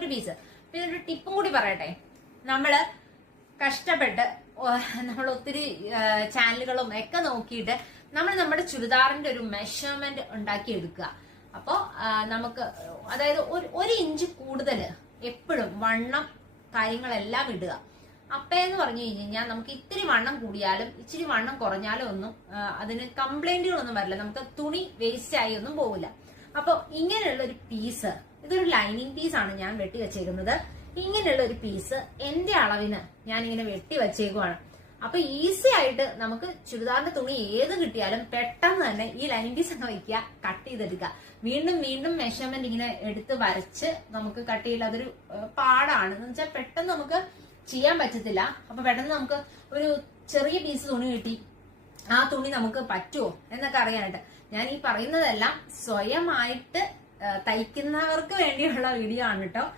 ഒരു പീസ് പിന്നെ ഒരു ടിപ്പും കൂടി പറയട്ടെ. നമ്മൾ കഷ്ടപ്പെട്ട് നമ്മൾ ഒത്തിരി ചാനലുകളും ഒക്കെ നോക്കിയിട്ട് നമ്മൾ നമ്മുടെ ചുരിദാറിന്റെ ഒരു മെഷർമെന്റ് ഉണ്ടാക്കി എടുക്കുക അപ്പോൾ നമുക്ക് അതായത് ഒരു ഒരു ഇഞ്ച് കൂടുതൽ എപ്പോഴും വണ്ണം കാര്യങ്ങളെല്ലാം ഇടുക. അപ്പയെന്ന് പറഞ്ഞു കഴിഞ്ഞാൽ നമുക്ക് ഇത്തിരി വണ്ണം കൂടിയാലും ഇച്ചിരി വണ്ണം കുറഞ്ഞാലും ഒന്നും അതിന് കംപ്ലൈന്റുകളൊന്നും വരില്ല. നമുക്ക് തുണി വേസ്റ്റ് ആയി ഒന്നും പോവില്ല. അപ്പോൾ ഇങ്ങനെയുള്ള ഒരു പീസ് ഇതൊരു ലൈനിങ് പീസ് ആണ് ഞാൻ വെട്ടി വെച്ചേക്കുന്നത്. ഇങ്ങനെയുള്ള ഒരു പീസ് എന്റെ അളവിന് ഞാൻ ഇങ്ങനെ വെട്ടി വെച്ചേക്കുവാണ്. അപ്പൊ ഈസി ആയിട്ട് നമുക്ക് ചുരിദാറിന്റെ തുണി ഏത് കിട്ടിയാലും പെട്ടെന്ന് തന്നെ ഈ ലൈനിങ് പീസ് അങ്ങ് വയ്ക്കുക കട്ട് ചെയ്തെടുക്കുക. വീണ്ടും വീണ്ടും മെഷർമെന്റ് ഇങ്ങനെ എടുത്ത് വരച്ച് നമുക്ക് കട്ട് ചെയ്യില്ല അതൊരു പാടാണ്. എന്ന് വെച്ചാൽ പെട്ടെന്ന് നമുക്ക് ചെയ്യാൻ പറ്റത്തില്ല. അപ്പൊ പെട്ടെന്ന് നമുക്ക് ഒരു ചെറിയ പീസ് തുണി കിട്ടി. ആ തുണി നമുക്ക് പറ്റുമോ എന്നൊക്കെ അറിയാനായിട്ട്. ഞാൻ ഈ പറയുന്നതെല്ലാം സ്വയമായിട്ട് തയ്ക്കുന്നവർക്ക് വേണ്ടിയുള്ള വീഡിയോ ആണ് കേട്ടോ.